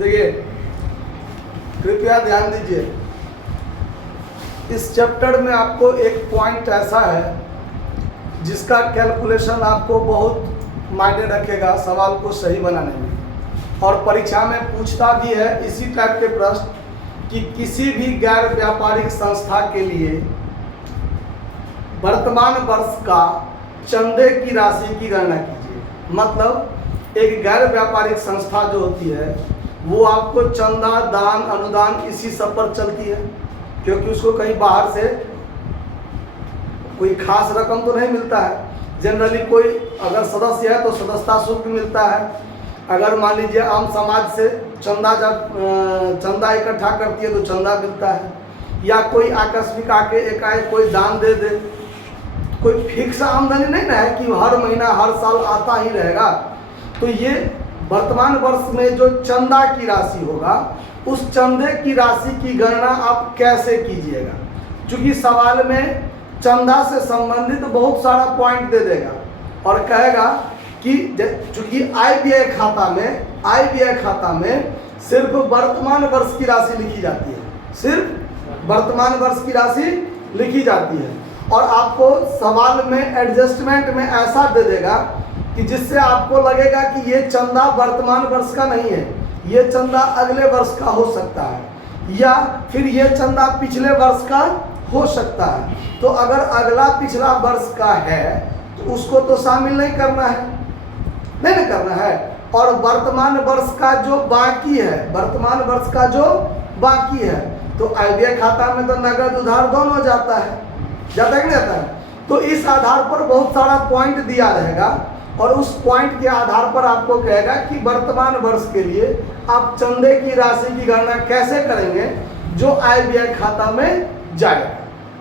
देखिए, कृपया ध्यान दीजिए, इस चैप्टर में आपको एक पॉइंट ऐसा है जिसका कैलकुलेशन आपको बहुत मायने रखेगा सवाल को सही बनाने में, और परीक्षा में पूछता भी है इसी टाइप के प्रश्न कि किसी भी गैर व्यापारिक संस्था के लिए वर्तमान वर्ष का चंदे की राशि की गणना कीजिए। मतलब एक गैर व्यापारिक संस्था जो होती है वो आपको चंदा, दान, अनुदान इसी सब पर चलती है, क्योंकि उसको कहीं बाहर से कोई खास रकम तो नहीं मिलता है। जनरली कोई अगर सदस्य है तो सदस्यता शुल्क मिलता है। अगर मान लीजिए आम समाज से चंदा इकट्ठा करती है तो चंदा मिलता है, या कोई आकस्मिक आके एकाएक कोई दान दे दे। कोई फिक्स आमदनी नहीं ना है कि हर महीना हर साल आता ही रहेगा। तो ये वर्तमान वर्ष में जो चंदा की राशि होगा, उस चंदे की राशि की गणना आप कैसे कीजिएगा, क्योंकि सवाल में चंदा से संबंधित बहुत सारा पॉइंट दे देगा और कहेगा कि चूंकि आय व्यय खाता में सिर्फ वर्तमान वर्ष की राशि लिखी जाती है, सिर्फ वर्तमान वर्ष की राशि लिखी जाती है, और आपको सवाल में एडजस्टमेंट में ऐसा दे देगा कि जिससे आपको लगेगा कि ये चंदा वर्तमान वर्ष का नहीं है, ये चंदा अगले वर्ष का हो सकता है, या फिर ये चंदा पिछले वर्ष का हो सकता है। तो अगर अगला पिछला वर्ष का है तो उसको तो शामिल नहीं करना है, और वर्तमान वर्ष का जो बाकी है, तो आय व्यय खाता में तो नगद उधार दोनों जाता है कि नहीं जाता है। तो इस आधार पर बहुत सारा पॉइंट दिया रहेगा, और उस पॉइंट के आधार पर आपको कहेगा कि वर्तमान वर्ष के लिए आप चंदे की राशि की गणना कैसे करेंगे जो आय व्यय खाता में जाएगा।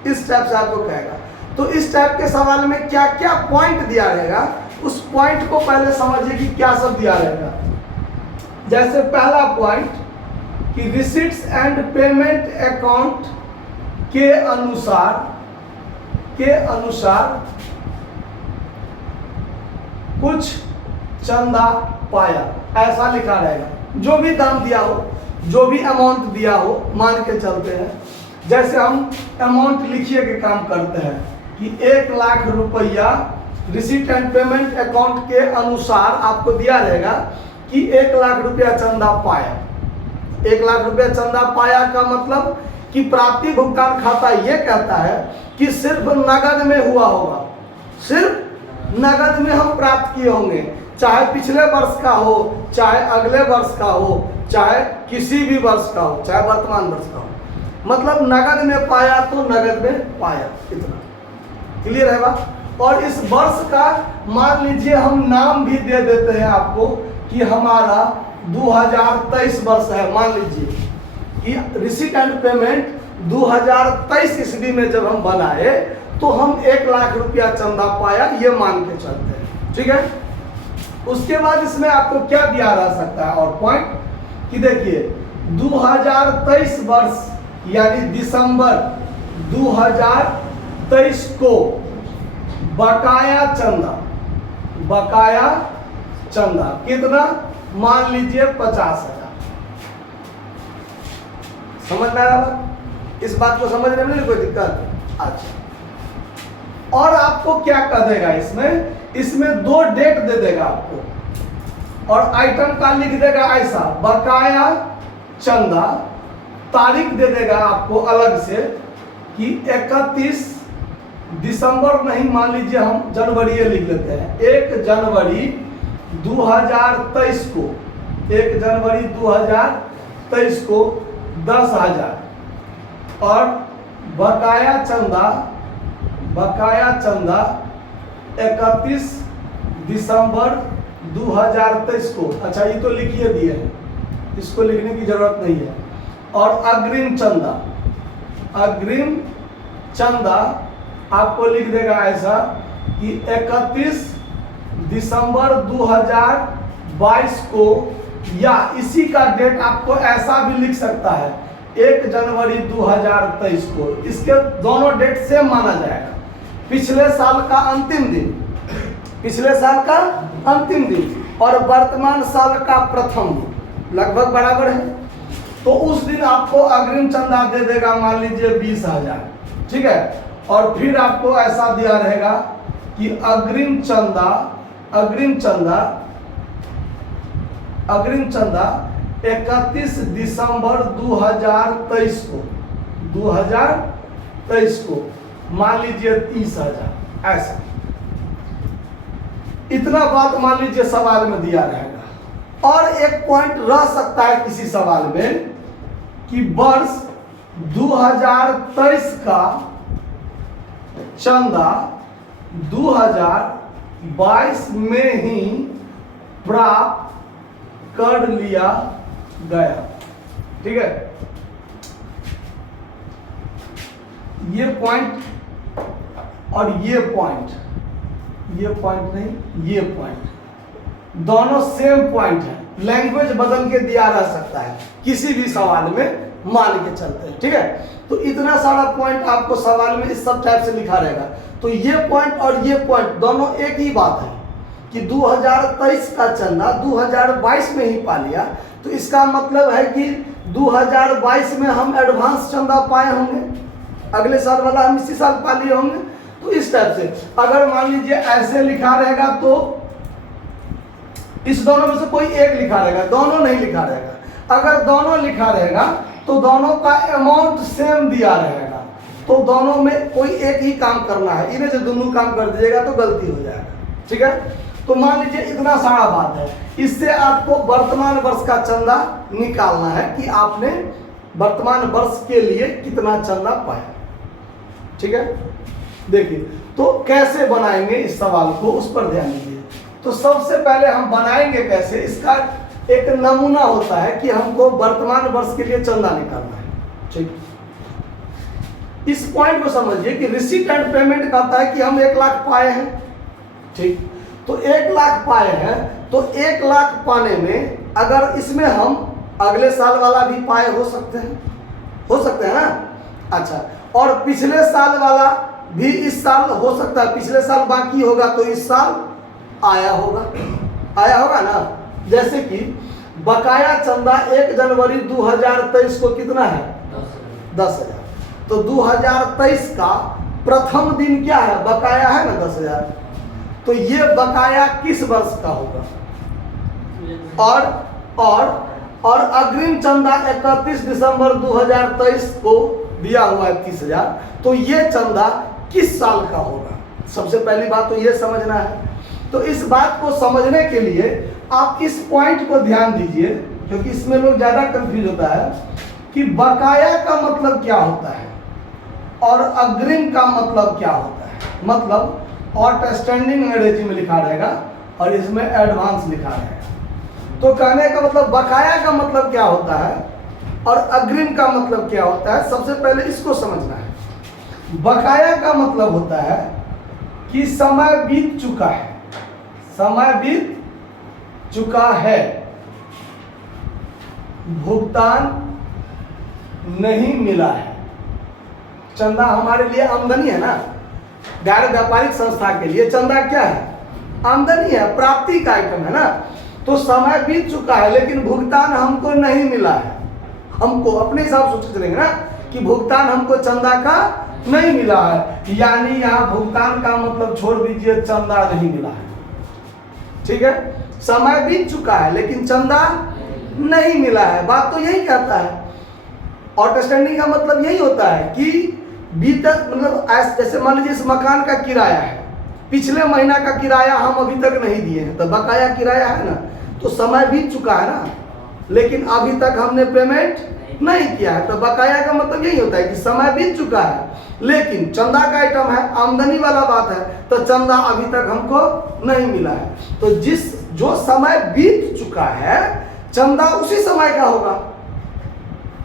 इस टाइप से आपको कहेगा। तो इस टाइप के सवाल में क्या क्या पॉइंट दिया रहेगा, उस पॉइंट को पहले समझिए कि क्या सब दिया रहेगा। जैसे पहला पॉइंट कि रिसीट्स एंड पेमेंट अकाउंट के अनुसार कुछ चंदा पाया, ऐसा लिखा रहेगा। जो भी दाम दिया हो, जो भी अमाउंट दिया हो, मान के चलते हैं जैसे हम अमाउंट लिखिए के काम करते हैं कि 1 लाख रुपया रिसीट एंड पेमेंट अकाउंट के अनुसार आपको दिया रहेगा कि 1 लाख रुपया चंदा पाया। 1 लाख रुपया चंदा पाया का मतलब कि प्राप्ति भुगतान खाता ये कहता है कि सिर्फ नगद में हुआ होगा, सिर्फ नगद में हम प्राप्त किए होंगे, चाहे पिछले वर्ष का हो, चाहे अगले वर्ष का हो, चाहे किसी भी वर्ष का हो, चाहे वर्तमान वर्ष का हो। मतलब नगद में पाया तो नगद में पाया, इतना क्लियर है बात। और इस वर्ष का मान लीजिए हम नाम भी दे देते हैं आपको कि हमारा 2023 वर्ष है। मान लीजिए कि रिसीट एंड पेमेंट 2023 ईस्वी में जब हम बनाए तो हम 1 लाख रुपया चंदा पाया, ये मान के चलते हैं, ठीक है। उसके बाद इसमें आपको क्या दिया रह सकता है और पॉइंट कि देखिए 2023 वर्ष यानी दिसंबर 2023 को बकाया चंदा कितना, मान लीजिए 50,000। समझ में आ रहा, इस बात को समझने में नहीं कोई दिक्कत। अच्छा, और आपको क्या कह देगा इसमें 2 डेट दे देगा आपको, और आइटम का लिख देगा ऐसा बकाया चंदा, तारीख दे देगा आपको अलग से कि 31 दिसंबर नहीं, मान लीजिए हम जनवरी लिख लेते हैं, 1 जनवरी 2023 को, 1 जनवरी 2023 को 10,000, और बकाया चंदा 31 दिसंबर 2023 को। अच्छा, ये तो लिखिए दिए हैं, इसको लिखने की जरूरत नहीं है। और अग्रिम चंदा आपको लिख देगा ऐसा कि 31 दिसंबर 2022 को, या इसी का डेट आपको ऐसा भी लिख सकता है 1 जनवरी 2023 को। इसके दोनों डेट सेम माना जाएगा। पिछले साल का अंतिम दिन और वर्तमान साल का प्रथम दिन, लगभग बराबर है। तो उस दिन आपको अग्रिम चंदा दे देगा, मान लीजिए 20,000, ठीक है। और फिर आपको ऐसा दिया रहेगा कि अग्रिम चंदा 31 दिसंबर 2023 को मान लीजिए 30,000, ऐसा। इतना बात मान लीजिए सवाल में दिया रहेगा। और एक पॉइंट रह सकता है किसी सवाल में कि वर्ष 2023 का चंदा 2022 में ही प्राप्त कर लिया गया, ठीक है। ये पॉइंट और ये पॉइंट नहीं, ये पॉइंट दोनों सेम पॉइंट है। लैंग्वेज बदल के दिया रह सकता है किसी भी सवाल में, मान के चलते हैं, ठीक है। तो इतना सारा पॉइंट आपको सवाल में इस सब टाइप से लिखा रहेगा। तो ये पॉइंट और ये पॉइंट दोनों एक ही बात है कि 2023 का चंदा 2022 में ही पा लिया। तो इसका मतलब है कि 2022 में हम एडवांस चंदा पाए होंगे, अगले साल वाला हम इसी साल पा लिए होंगे। तो इस टाइप से अगर मान लीजिए ऐसे लिखा रहेगा तो इस दोनों में से कोई एक लिखा रहेगा, दोनों नहीं लिखा रहेगा। अगर दोनों लिखा रहेगा तो दोनों का अमाउंट सेम दिया रहेगा, तो दोनों में कोई एक ही काम करना है। इन्हें जो दोनों काम कर दीजिएगा तो गलती हो जाएगा, ठीक है। तो मान लीजिए इतना सारा बात है, इससे आपको वर्तमान वर्ष का चंदा निकालना है कि आपने वर्तमान वर्ष के लिए कितना चंदा पाया, ठीक है। देखिए तो कैसे बनाएंगे इस सवाल को, उस पर ध्यान दीजिए। तो सबसे पहले हम बनाएंगे कैसे, इसका एक नमूना होता है कि हमको वर्तमान वर्ष के लिए चंदा निकालना है, ठीक। इस पॉइंट को समझिए कि रिसीट एंड पेमेंट कहता है कि हम 1 लाख पाए हैं, ठीक। तो 1 लाख पाए हैं, तो 1 लाख पाने में अगर इसमें हम अगले साल वाला भी पाए हो सकते हैं ना। अच्छा, और पिछले साल वाला भी इस साल हो सकता है, पिछले साल बाकी होगा तो इस साल आया होगा ना। जैसे कि बकाया चंदा 1 जनवरी 2023 को कितना है, 10,000। तो 2023 का प्रथम दिन क्या है, बकाया है ना 10,000। तो ये बकाया किस वर्ष का होगा, और अग्रिम चंदा 31 दिसंबर 2023 को दिया हुआ है 30,000, तो ये चंदा किस साल का होगा। सबसे पहली बात तो ये समझना है। तो इस बात को समझने के लिए आप इस पॉइंट को ध्यान दीजिए, क्योंकि इसमें लोग ज़्यादा कंफ्यूज होता है कि बकाया का मतलब क्या होता है और अग्रिम का मतलब क्या होता है। मतलब आउटस्टैंडिंग अंग्रेजी में लिखा रहेगा और इसमें एडवांस लिखा रहेगा। तो कहने का मतलब बकाया का मतलब क्या होता है और अग्रिम का मतलब क्या होता है, सबसे पहले इसको समझना है। बकाया का मतलब होता है कि समय बीत चुका है, भुगतान नहीं मिला है। चंदा हमारे लिए आमदनी है ना, गैर व्यापारिक संस्था के लिए चंदा क्या है, आमदनी है, प्राप्ति का आइटम है ना। तो समय बीत चुका है लेकिन भुगतान हमको नहीं मिला है। हमको अपने हिसाब से सोच चलेंगे ना कि भुगतान हमको चंदा का नहीं मिला है, यानी यहाँ भुगतान का मतलब छोड़ दीजिए, चंदा नहीं मिला है, ठीक है। समय बीत चुका है लेकिन चंदा नहीं मिला है, बात तो यही कहता है। आउटस्टैंडिंग का मतलब यही होता है कि बीतक, मतलब जैसे मान लीजिए इस मकान का किराया है, पिछले महीना का किराया हम अभी तक नहीं दिए हैं, तो बकाया किराया है ना। तो समय बीत चुका है ना, लेकिन अभी तक हमने पेमेंट नहीं किया है, तो बकाया का मतलब यही होता है कि समय बीत चुका है लेकिन चंदा का आइटम है, आमदनी वाला बात है, तो चंदा अभी तक हमको नहीं मिला है। तो जो समय बीत चुका है चंदा उसी समय का होगा।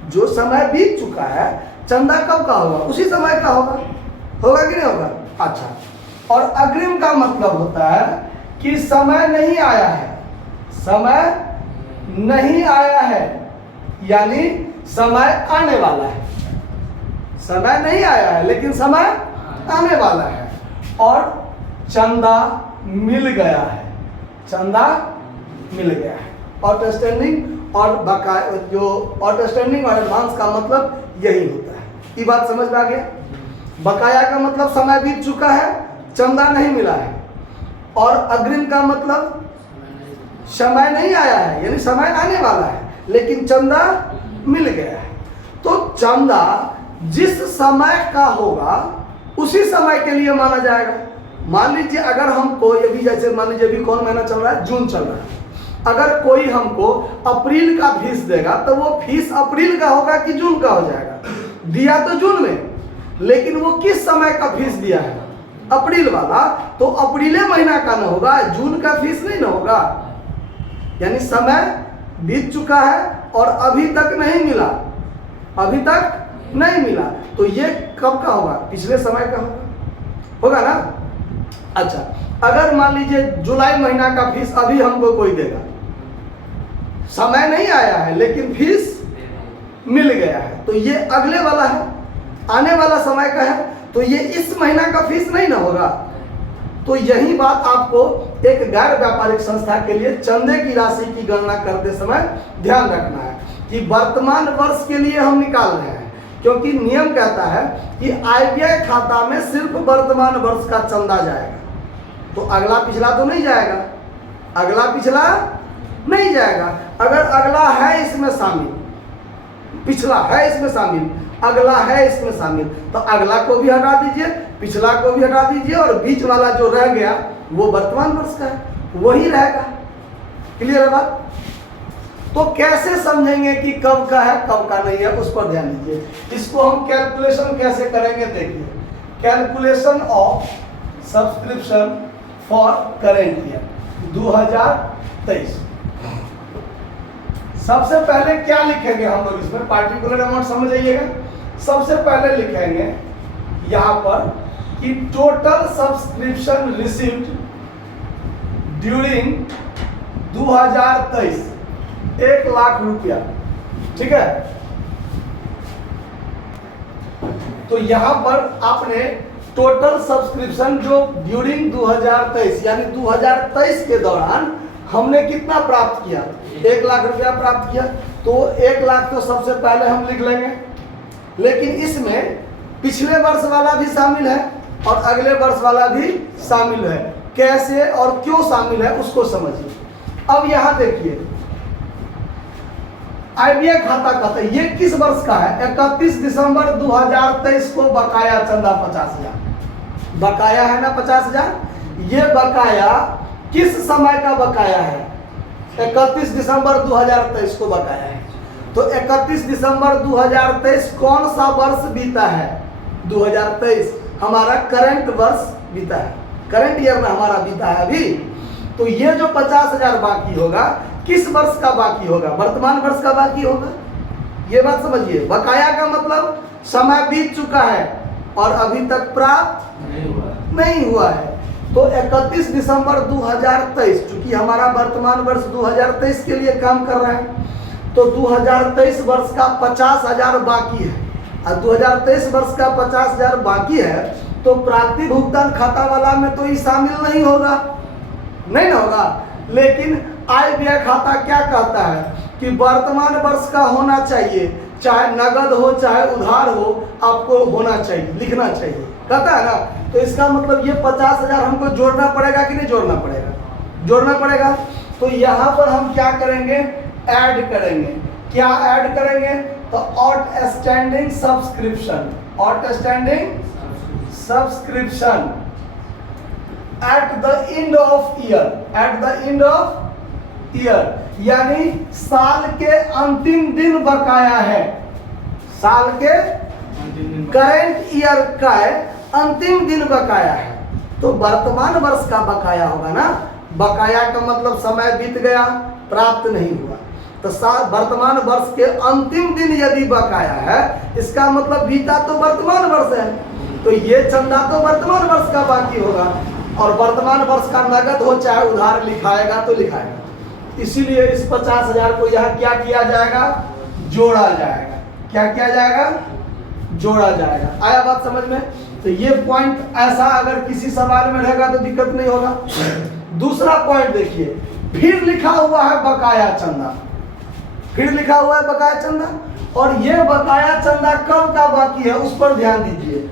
जो समय बीत चुका है चंदा कब का होगा, उसी समय का होगा कि नहीं होगा। अच्छा, और अग्रिम का मतलब होता है कि समय नहीं आया है, यानी समय आने वाला है। समय नहीं आया है लेकिन समय आने वाला है। और चंदा मिल गया है, आउटस्टैंडिंग और बकाया जो आउटस्टैंडिंग और एडवांस का मतलब यही होता है। ये बात समझ में आ गया। बकाया का मतलब समय बीत चुका है, चंदा नहीं मिला है, और अग्रिम का मतलब समय नहीं आया है, यानी समय आने वाला है लेकिन चंदा मिल गया है। तो चंदा जिस समय का होगा उसी समय के लिए माना जाएगा। मान लीजिए अगर हमको अभी जैसे मान लीजिए अभी कौन महीना चल रहा है, जून चल रहा है, अगर कोई हमको अप्रैल का फीस देगा तो वो फीस अप्रैल का होगा कि जून का हो जाएगा। दिया तो जून में, लेकिन वो किस समय का फीस दिया है, अप्रैल वाला, तो अप्रैल महीना का ना होगा, जून का फीस नहीं ना होगा। यानी समय बीत चुका है और अभी तक नहीं मिला, अभी तक नहीं मिला, तो ये कब का होगा, पिछले समय का होगा ना। अच्छा, अगर मान लीजिए जुलाई महीना का फीस अभी हमको कोई देगा, समय नहीं आया है लेकिन फीस मिल गया है, तो ये अगले वाला है, आने वाला समय का है, तो ये इस महीना का फीस नहीं ना होगा। तो यही बात आपको एक गैर व्यापारिक संस्था के लिए चंदे की राशि की गणना करते समय ध्यान रखना है कि वर्तमान वर्ष के लिए हम निकाल रहे हैं, क्योंकि नियम कहता है कि आय व्यय खाता में सिर्फ वर्तमान वर्ष का चंदा जाएगा, तो अगला पिछला तो नहीं जाएगा, अगला पिछला नहीं जाएगा। अगर अगला है इसमें शामिल, पिछला है इसमें शामिल, अगला है इसमें शामिल, तो अगला को भी हटा दीजिए, पिछला को भी हटा दीजिए, और बीच वाला जो रह गया वो वर्तमान वर्ष का है, वही रहेगा। क्लियर है बात। तो कैसे समझेंगे कि कब का है कब का नहीं है, उस पर ध्यान दीजिए। इसको हम कैलकुलेशन कैसे करेंगे, देखिए, calculation of subscription for current year 2023। सबसे पहले क्या लिखेंगे हम लोग इसमें, पार्टिकुलर अमाउंट समझ आइएगा। सबसे पहले लिखेंगे यहाँ पर कि total subscription received during 2023 1 lakh रुपया, ठीक है। तो यहां पर आपने टोटल सब्सक्रिप्शन जो ड्यूरिंग 2023 यानी 2023 के दौरान हमने कितना प्राप्त किया, 1 लाख रुपया प्राप्त किया। तो 1 लाख तो सबसे पहले हम लिख लेंगे, लेकिन इसमें पिछले वर्ष वाला भी शामिल है और अगले वर्ष वाला भी शामिल है। कैसे और क्यों शामिल है उसको समझिए। अब यहां देखिए, आईबीआई खाता कहते हैं ये किस वर्ष का है, 31 दिसंबर 2023 को बकाया चंदा 50,000 बकाया है ना, 50,000। ये बकाया किस समय का बकाया है, 31 दिसंबर 2023 को बकाया है। तो 31 दिसंबर 2023 कौन सा वर्ष बीता है, 2023 हमारा करंट वर्ष बीता है, करंट ईयर में हमारा बीता है अभी। तो ये जो 50,000 बाकी होगा किस वर्ष का बाकी होगा, वर्तमान वर्ष का बाकी होगा। ये बात समझिए। बकाया का मतलब समय बीत चुका है और अभी तक प्राप्त नहीं हुआ है। तो 31 दिसंबर 2023, चूंकि हमारा वर्तमान वर्ष 2023 के लिए काम कर रहा है, तो 2023 वर्ष का 50,000 बाकी है, और 2023 वर्ष का 50,000 बाकी है, तो प्राप्ति भुगतान खाता वाला में तो ये शामिल नहीं होगा, नहीं ना होगा। लेकिन आय व्यय खाता क्या कहता है कि वर्तमान वर्ष का होना चाहिए, चाहे नगद हो चाहे उधार हो, आपको होना चाहिए, लिखना चाहिए, कहता है ना। तो इसका मतलब ये 50,000 हमको जोड़ना पड़ेगा कि नहीं जोड़ना पड़ेगा, जोड़ना पड़ेगा। तो यहाँ पर हम क्या करेंगे, ऐड करेंगे। क्या ऐड करेंगे, तो outstanding subscription, outstanding subscription at the end of year, at the end of year, यानी साल के अंतिम दिन बकाया है, साल के करंट ईयर का अंतिम दिन बकाया है। तो वर्तमान वर्ष का बकाया होगा ना, बकाया का मतलब समय बीत गया, प्राप्त नहीं हुआ। तो वर्तमान वर्ष के अंतिम दिन यदि बकाया है, इसका मतलब बीता तो वर्तमान वर्ष है, तो ये चंदा तो वर्तमान वर्ष का बाकी होगा। और वर्तमान वर्ष का नगद हो चाहे उधार लिखाएगा तो लिखाएगा। इसीलिए इस 50,000 को यहाँ क्या किया जाएगा, जोड़ा जाएगा। क्या किया जाएगा, जोड़ा जाएगा। आया बात समझ में। तो ये पॉइंट ऐसा अगर किसी सवाल में रहेगा तो दिक्कत नहीं होगा। दूसरा पॉइंट देखिए, फिर लिखा हुआ है बकाया चंदा, फिर लिखा हुआ है बकाया चंदा, और ये बकाया चंदा कब का बाकी है उस पर ध्यान दीजिए।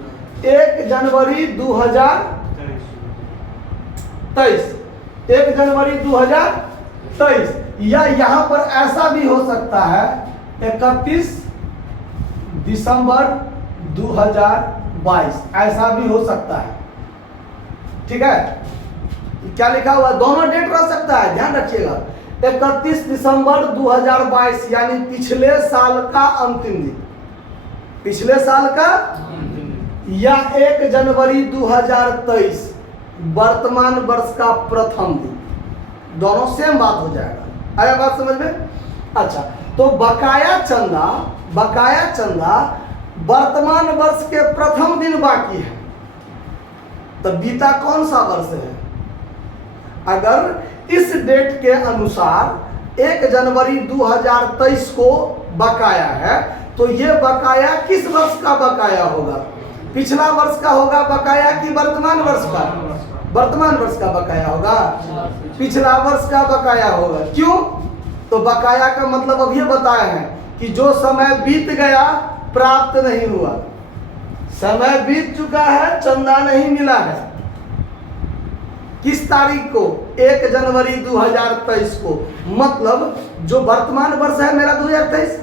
1 जनवरी 2023, 1 जनवरी 2023, या यहाँ पर ऐसा भी हो सकता है 31 दिसंबर 2022, ऐसा भी हो सकता है। ठीक है, क्या लिखा हुआ, दोनों डेट रह सकता है, ध्यान रखिएगा। 31 दिसंबर 2022 यानी पिछले साल का अंतिम दिन, पिछले साल का, या 1 जनवरी 2023 वर्तमान वर्ष का प्रथम दिन, दोनों सेम बात हो जाएगा। आया बात समझ में? अच्छा, तो बकाया चंदा, बकाया चंदा वर्तमान वर्ष के प्रथम दिन बाकी है, तो बीता कौन सा वर्ष है? अगर इस डेट के अनुसार 1 जनवरी 2023 को बकाया है, तो ये बकाया किस वर्ष का बकाया होगा? पिछला वर्ष का होगा बकाया कि वर्तमान वर्ष का? वर्तमान वर्ष का बकाया होगा, पिछला वर्ष का बकाया होगा। क्यों? तो बकाया का मतलब अब ये बताए हैं कि जो समय बीत गया प्राप्त नहीं हुआ, समय बीत चुका है, चंदा नहीं मिला है। किस तारीख को? 1 जनवरी 2023 को, मतलब जो वर्तमान वर्ष है मेरा 2023,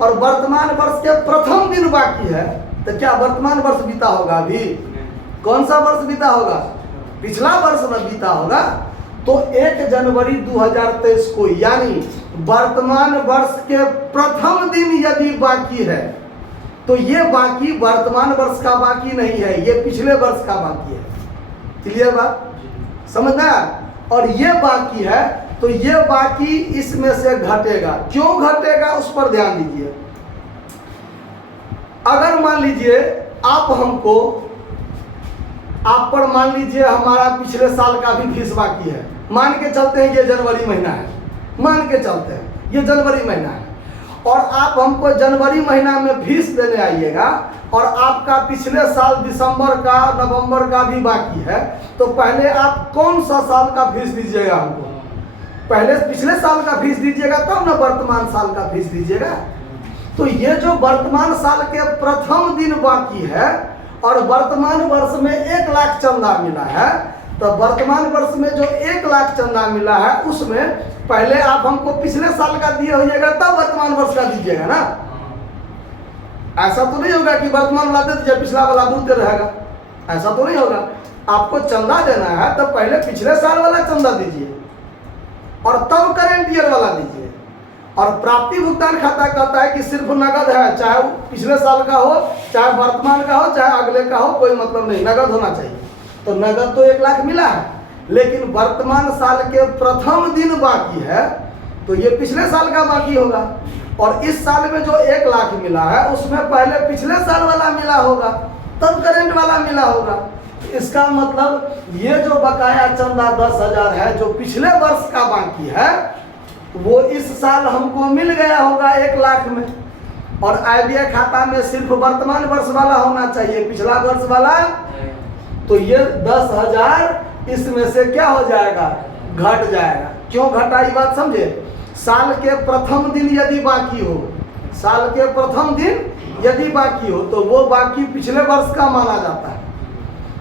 और वर्तमान वर्ष के प्रथम दिन बाकी है, तो क्या वर्तमान वर्ष बीता होगा? अभी कौन सा वर्ष बीता होगा? पिछला वर्ष में बीता होगा। तो 1 जनवरी 2023 को यानी वर्तमान वर्ष के प्रथम दिन यदि बाकी है, तो ये बाकी वर्तमान वर्ष का बाकी नहीं है, ये पिछले वर्ष का बाकी है। क्लियर बात समझना? और ये बाकी है, तो ये बाकी इसमें से घटेगा। क्यों घटेगा उस पर ध्यान दीजिए। अगर मान लीजिए आप हमको, आप पर मान लीजिए हमारा पिछले साल का भी फीस बाकी है, मान के चलते हैं ये जनवरी महीना है, मान के चलते हैं ये जनवरी महीना है, और आप हमको जनवरी महीना में फीस देने आइएगा, और आपका पिछले साल दिसंबर का, नवंबर का भी बाकी है, तो पहले आप कौन सा साल का फीस दीजिएगा हमको? पहले पिछले साल का फीस दीजिएगा, तब ना वर्तमान साल का फीस दीजिएगा। तो ये जो वर्तमान साल के प्रथम दिन बाकी है, और वर्तमान वर्ष में 1 लाख चंदा मिला है, तो वर्तमान वर्ष में जो 1 लाख चंदा मिला है, उसमें पहले आप हमको पिछले साल का दिए होइएगा, तब वर्तमान वर्ष का दीजिएगा ना। ऐसा तो नहीं होगा कि वर्तमान वाला दे दीजिए, पिछला वाला दूर दे रहेगा, ऐसा तो नहीं होगा। आपको चंदा देना है तो पहले पिछले साल वाला चंदा दीजिए, और तब करेंट ईयर वाला दीजिए। और प्राप्ति भुगतान खाता कहता है कि सिर्फ नगद है, चाहे पिछले साल का हो, चाहे वर्तमान का हो, चाहे अगले का हो, कोई मतलब नहीं, नगद होना चाहिए। तो नगद तो 1 लाख मिला है, लेकिन वर्तमान साल के प्रथम दिन बाकी है, तो ये पिछले साल का बाकी होगा। और इस साल में जो 1 लाख मिला है, उसमें पहले पिछले साल वाला मिला होगा, तब करेंट वाला मिला होगा। इसका मतलब ये जो बकाया चंदा 10,000 है, जो पिछले वर्ष का बाकी है, वो इस साल हमको मिल गया होगा 1 लाख में। और आयव्यय खाता में सिर्फ वर्तमान वर्ष वाला होना चाहिए, पिछला वर्ष वाला, तो ये 10,000 इसमें से क्या हो जाएगा? घट जाएगा। क्यों घटा, ये बात समझे? साल के प्रथम दिन यदि बाकी हो, साल के प्रथम दिन यदि बाकी हो, तो वो बाकी पिछले वर्ष का माना जाता है,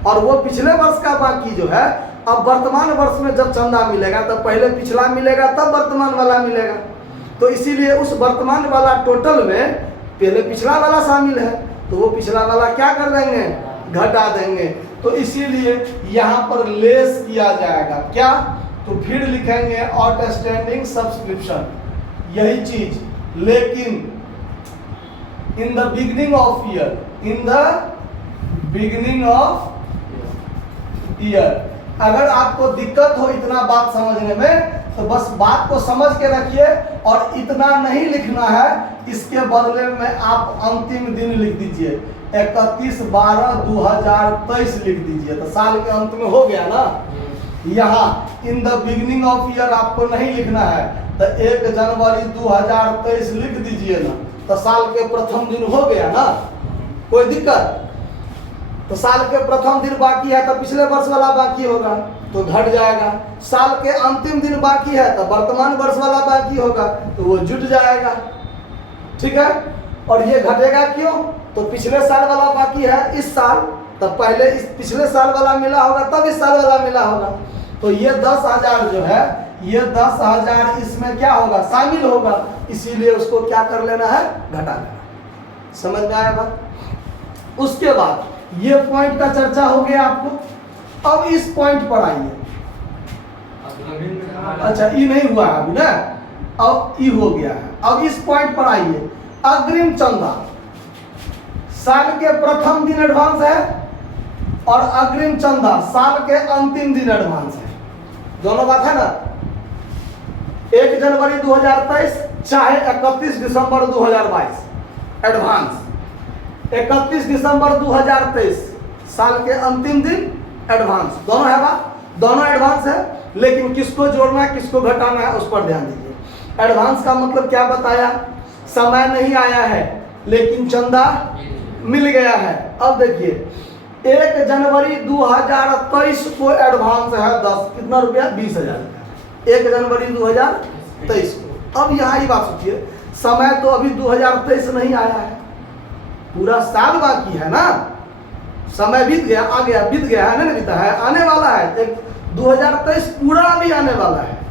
और वो पिछले वर्ष का बाकी जो है, अब वर्तमान वर्ष में जब चंदा मिलेगा, तब पहले पिछला मिलेगा, तब वर्तमान वाला मिलेगा। तो इसीलिए उस वर्तमान वाला टोटल में पहले पिछला वाला शामिल है, तो वो पिछला वाला क्या कर देंगे? घटा देंगे। तो इसीलिए यहाँ पर लेस किया जाएगा। क्या? तो फिर लिखेंगे आउटस्टैंडिंग सब्सक्रिप्शन, यही चीज, लेकिन in the beginning of year, in the beginning of year. अगर आपको दिक्कत हो इतना बात समझने में, तो बस बात को समझ के रखिए, और इतना नहीं लिखना है, इसके बदले में आप अंतिम दिन लिख दीजिए, 31/12/2023 लिख दीजिए, तो साल के अंत में हो गया ना। यहाँ in the beginning of year आपको नहीं लिखना है, तो 1 जनवरी 2023 लिख दीजिए ना, तो साल के प्रथम दिन हो गया ना, कोई दिक्कत? तो साल के प्रथम दिन बाकी है, तो पिछले वर्ष वाला बाकी होगा, तो घट जाएगा। साल के अंतिम दिन बाकी है, तो वर्तमान वर्ष वाला बाकी होगा, तो वो जुट जाएगा। ठीक है। और ये घटेगा क्यों? तो पिछले साल वाला बाकी है इस साल, तब पहले इस पिछले साल वाला मिला होगा तब इस साल वाला मिला होगा। तो ये 10,000 जो है, ये 10,000 इसमें क्या होगा? शामिल होगा, इसीलिए उसको क्या कर लेना है? घटा लेना। समझ में आया बात? उसके बाद ये पॉइंट का चर्चा हो गया आपको। अब इस पॉइंट पर आइए। अच्छा, ई नहीं हुआ है अभी ना, अब ई हो गया है। अब इस पॉइंट पर आइए। अग्रिम चंदा साल के प्रथम दिन एडवांस है और अग्रिम चंदा साल के अंतिम दिन एडवांस है। दोनों बात है ना। 1 जनवरी 2023 चाहे 31 दिसंबर 2022 एडवांस, 31 दिसंबर 2023 साल के अंतिम दिन एडवांस। दोनों है बात, दोनों एडवांस है, लेकिन किसको जोड़ना है किसको घटाना है उस पर ध्यान दीजिए। एडवांस का मतलब क्या बताया? समय नहीं आया है लेकिन चंदा मिल गया है। अब देखिए 1 जनवरी 2023 को एडवांस है 10 कितना रुपया? 20,000 रुपया 1 जनवरी 2023 को। अब यहाँ ही बात सोचिए, समय तो अभी 2023 नहीं आया है, पूरा साल बाकी है ना। समय बीत गया, आ गया, बीत गया है ना, बीता है, आने वाला है। 2023 पूरा भी आने वाला है।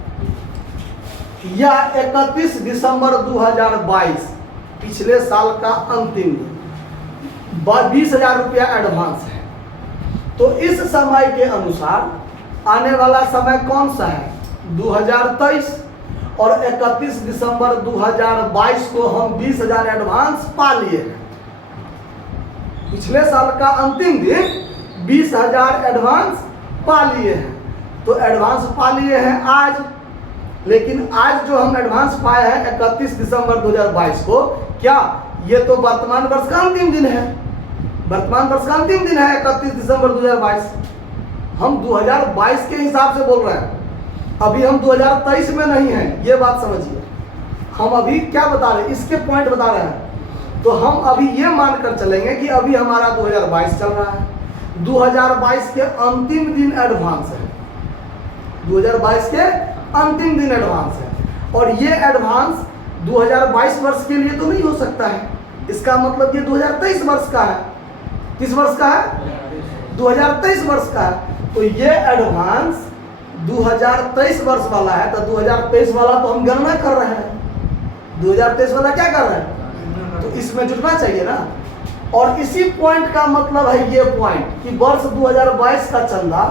या 31 दिसंबर 2022 पिछले साल का अंतिम दिन, 20,000 रुपया एडवांस है। तो इस समय के अनुसार आने वाला समय कौन सा है? 2023। और 31 दिसंबर 2022 को हम 20,000 एडवांस पा लिए हैं। पिछले साल का अंतिम दिन 20,000 एडवांस पा लिए हैं। तो एडवांस पा लिए हैं आज, लेकिन आज जो हम एडवांस पाए हैं 31 दिसंबर 2022 को, क्या ये तो वर्तमान वर्ष का अंतिम दिन है? वर्तमान वर्ष का अंतिम दिन है 31 दिसंबर 2022। हम 2022 के हिसाब से बोल रहे हैं, अभी हम 2023 में नहीं हैं, ये बात समझिए। हम अभी क्या बता रहे हैं? इसके पॉइंट बता रहे हैं। तो हम अभी ये मानकर चलेंगे कि अभी हमारा 2022 चल रहा है, 2022 के अंतिम दिन एडवांस है, 2022 के अंतिम दिन एडवांस है। और ये एडवांस 2022 वर्ष के लिए तो नहीं हो सकता है, इसका मतलब ये 2023 वर्ष का है। किस वर्ष का है? 2023 वर्ष का है। तो ये एडवांस 2023 वर्ष वाला है। तो 2023 वाला तो हम गणना कर रहे हैं, 2023 वाला क्या कर रहे हैं? तो इसमें जुड़ना चाहिए ना। और इसी पॉइंट का मतलब है ये पॉइंट कि वर्ष 2022 का चंदा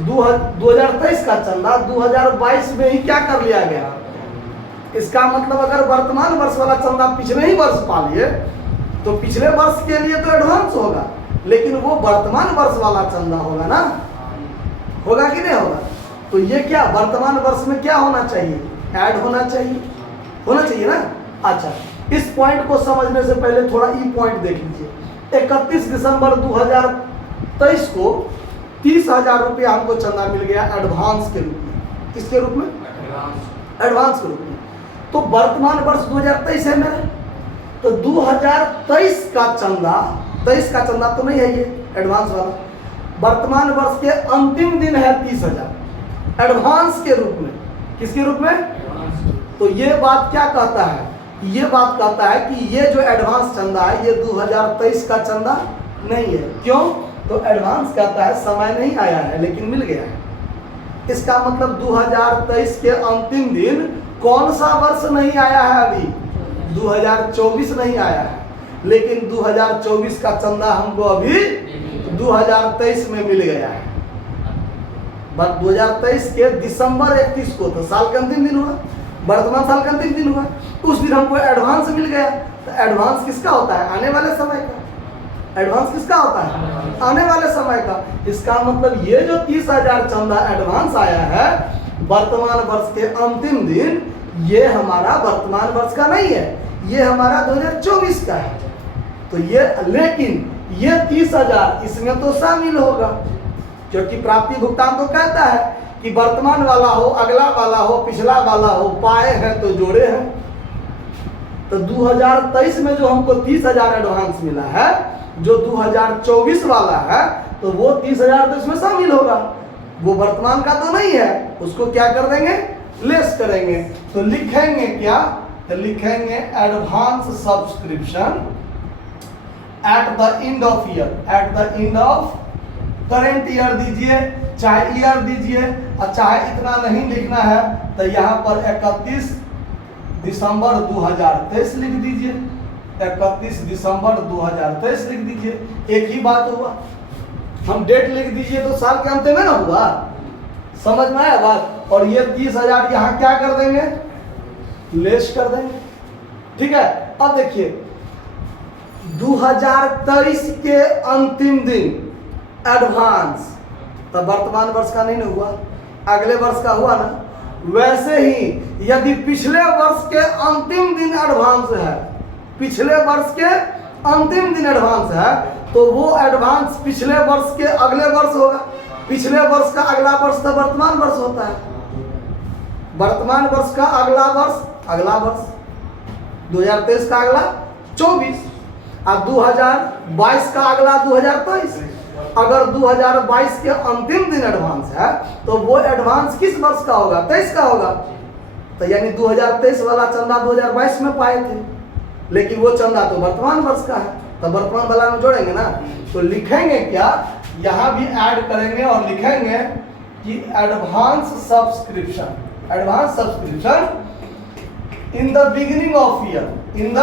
2023 का चंदा 2022 में ही क्या कर लिया गया। इसका मतलब अगर वर्तमान वर्ष वाला चंदा पिछले ही वर्ष पा लिए तो पिछले वर्ष के लिए तो एडवांस होगा, लेकिन वो वर्तमान वर्ष वाला चंदा होगा ना, होगा कि नहीं होगा? तो ये क्या वर्तमान वर्ष में क्या होना चाहिए? ऐड होना चाहिए, होना चाहिए ना। अच्छा, इस पॉइंट को समझने से पहले थोड़ा ई पॉइंट देख लीजिए। 31 दिसंबर 2023 को 30,000 रुपया हमको चंदा मिल गया एडवांस के रूप में। किसके रूप में? एडवांस के रूप में। तो वर्तमान वर्ष 2023 है मेरा, तो 2023 का चंदा, 23 का चंदा तो नहीं है ये एडवांस वाला, वर्तमान वर्ष के अंतिम दिन है 30,000 एडवांस के रूप में। किसके रूप में? तो ये बात क्या कहता है? ये बात कहता है कि ये जो एडवांस चंदा है ये 2023 का चंदा नहीं है। क्यों? तो एडवांस कहता है समय नहीं आया है लेकिन मिल गया है। इसका मतलब 2023 के अंतिम दिन कौन सा वर्ष नहीं आया है? अभी 2024 नहीं आया है, लेकिन 2024 का चंदा हमको अभी 2023 में मिल गया है। बट 2023 के दिसंबर 31 को तो साल का अंतिम दिन हुआ, वर्तमान साल का अंतिम दिन हुआ, उस दिन हमको एडवांस मिल गया। तो एडवांस किसका होता है? आने वाले समय का। एडवांस किसका होता है? आने वाले समय का। इसका मतलब ये जो 30,000 चंदा एडवांस आया है वर्तमान वर्ष के अंतिम दिन, ये हमारा वर्तमान वर्ष का नहीं है, ये हमारा 2024 का है। तो ये, लेकिन ये 30,000 इसमें तो शामिल होगा, क्योंकि प्राप्ति भुगतान तो कहता है कि वर्तमान वाला हो, अगला वाला हो, पिछला वाला हो, पाए हैं तो जोड़े हैं। तो 2023 में जो हमको 30,000 एडवांस मिला है, जो 2024 वाला है, तो वो 30,000 तो इसमें शामिल होगा। वो वर्तमान का तो नहीं है, उसको क्या कर देंगे? लेस करेंगे। तो लिखेंगे क्या? तो लिखेंगे advance subscription at the end of year, at the end of current year दीजिए, चाहे ईयर दीजिए, और चाहे इतना नहीं लिखना है तो यहाँ पर 31 दिसंबर 2023 लिख दीजिए, 31 दिसंबर 2023 लिख दीजिए। एक ही बात हुआ, हम डेट लिख दीजिए तो साल के अंत में ना हुआ, समझ में आया बात। और ये 30,000 यहाँ क्या कर देंगे, लेस कर देंगे, ठीक है। अब देखिए 2023 के अंतिम दिन एडवांस, तो वर्तमान वर्ष का नहीं ना हुआ, अगले वर्ष का हुआ ना। वैसे ही यदि पिछले वर्ष के अंतिम दिन एडवांस है, पिछले वर्ष के अंतिम दिन एडवांस है, तो वो एडवांस पिछले वर्ष के अगले वर्ष होगा। पिछले वर्ष का अगला वर्ष तो वर्तमान वर्ष होता है, वर्तमान वर्ष का अगला वर्ष अगला वर्ष, 2023 का अगला 24 और 2022 का अगला 2023। अगर 2022 के अंतिम दिन एडवांस है तो वो एडवांस किस वर्ष का होगा, 23 का होगा। तो यानी 2023 वाला चंदा 2022 में पाए थे, लेकिन वो चंदा तो वर्तमान वर्ष का है, तो वर्तमान वाला में जोड़ेंगे ना। तो लिखेंगे क्या, यहाँ भी ऐड करेंगे और लिखेंगे कि advance subscription, advance subscription in the beginning of year, in the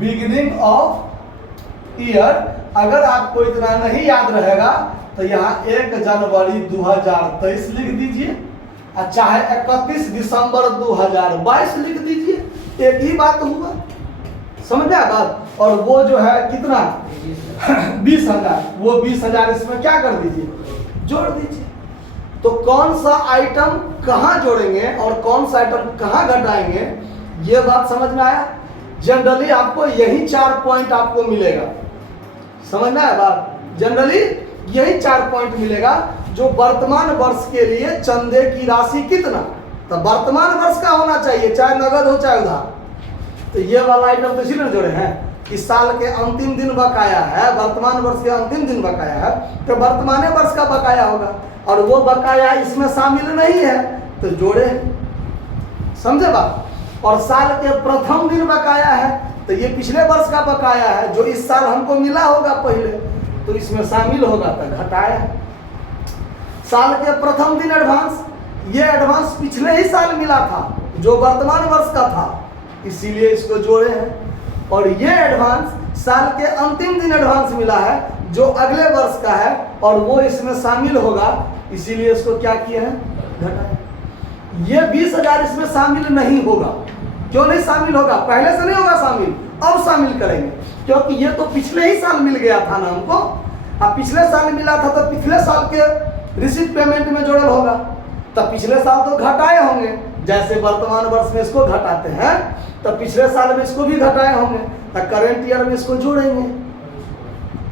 beginning of year. अगर आपको इतना नहीं याद रहेगा तो यहाँ 1 जनवरी 2023 लिख दीजिए, और चाहे 31 दिसंबर 2022 लिख दीजिए, एक ही बात हुआ, समझ में आया बात। और वो जो है कितना 20,000, वो 20,000 इसमें क्या कर दीजिए, जोड़ दीजिए। तो कौन सा आइटम कहाँ जोड़ेंगे और कौन सा आइटम कहाँ घटाएंगे, ये बात समझ में आया। जनरली आपको यही 4 पॉइंट आपको मिलेगा, समझ में आया बात। जनरली यही 4 पॉइंट मिलेगा, जो वर्तमान वर्ष के लिए चंदे की राशि कितना, तो वर्तमान वर्ष का होना चाहिए, चाहे नगद हो चाहे उधार। तो ये वाला आइटम तो इसीलिए जोड़े हैं कि साल के अंतिम दिन बकाया है, वर्तमान वर्ष के अंतिम दिन बकाया है, तो वर्तमान वर्ष का बकाया होगा, और वो बकाया इसमें शामिल नहीं है तो जोड़े, समझे बात। और साल के प्रथम दिन बकाया है तो ये पिछले वर्ष का बकाया है, जो इस साल हमको मिला होगा पहले, तो इसमें शामिल होगा तो घटाया। साल के प्रथम दिन एडवांस, ये एडवांस पिछले ही साल मिला था जो वर्तमान वर्ष का था, इसीलिए इसको जोड़े हैं। और ये एडवांस साल के अंतिम दिन एडवांस मिला है जो अगले वर्ष का है, और वो इसमें शामिल होगा, इसीलिए इसको क्या किया है, घटाया। ये 20,000 इसमें शामिल नहीं होगा। क्यों नहीं शामिल होगा, पहले से नहीं होगा शामिल, अब शामिल करेंगे, क्योंकि ये तो पिछले ही साल मिल गया था ना हमको। अब पिछले साल मिला था तो पिछले साल के रिसीट पेमेंट में जोड़ल होगा, तब पिछले साल तो घटाए होंगे, जैसे वर्तमान वर्ष में इसको घटाते हैं तो पिछले साल में इसको भी घटाए होंगे, तो करेंट ईयर में इसको जोड़ेंगे,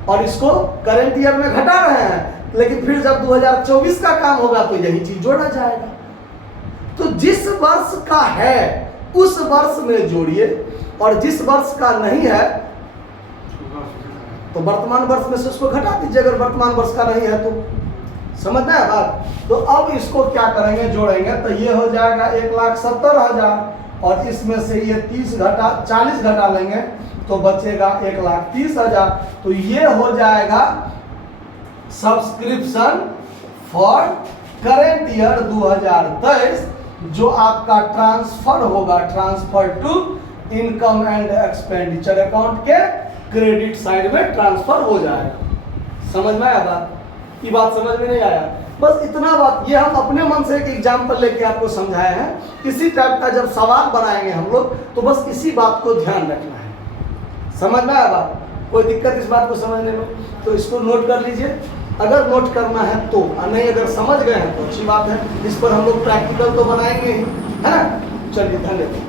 और इसको करेंट ईयर में घटा रहे हैं, लेकिन फिर जब 2024 का काम होगा तो यही चीज जोड़ा जाएगा। तो जिस वर्ष का है उस वर्ष में जोड़िए, और जिस वर्ष का नहीं है तो वर्तमान वर्ष में से उसको घटा दीजिए, अगर वर्तमान वर्ष का नहीं है तो, समझ में आया बात। तो अब इसको क्या करेंगे, जोड़ेंगे, तो ये हो जाएगा 1,70,000, और इसमें से ये 40 घटा लेंगे तो बचेगा 1,30,000। तो ये हो जाएगा सब्सक्रिप्शन फॉर करेंट ईयर 2023, जो आपका ट्रांसफर होगा, transfer to income and expenditure account के क्रेडिट साइड में ट्रांसफर हो जाएगा। समझ में आया बात, ये बात समझ में नहीं आया, बस इतना बात। ये हम अपने मन से एक एग्जाम्पल लेके आपको समझाए हैं। इसी टाइप का जब सवाल बनाएंगे हम लोग तो बस इसी बात को ध्यान रखना है, समझ में आया बात। कोई दिक्कत इस बात को समझने में, तो इसको नोट कर लीजिए अगर नोट करना है तो, नहीं अगर समझ गए हैं तो अच्छी बात है। इस पर हम लोग प्रैक्टिकल तो बनाएंगे ही, है ना। चलिए धन्यवाद।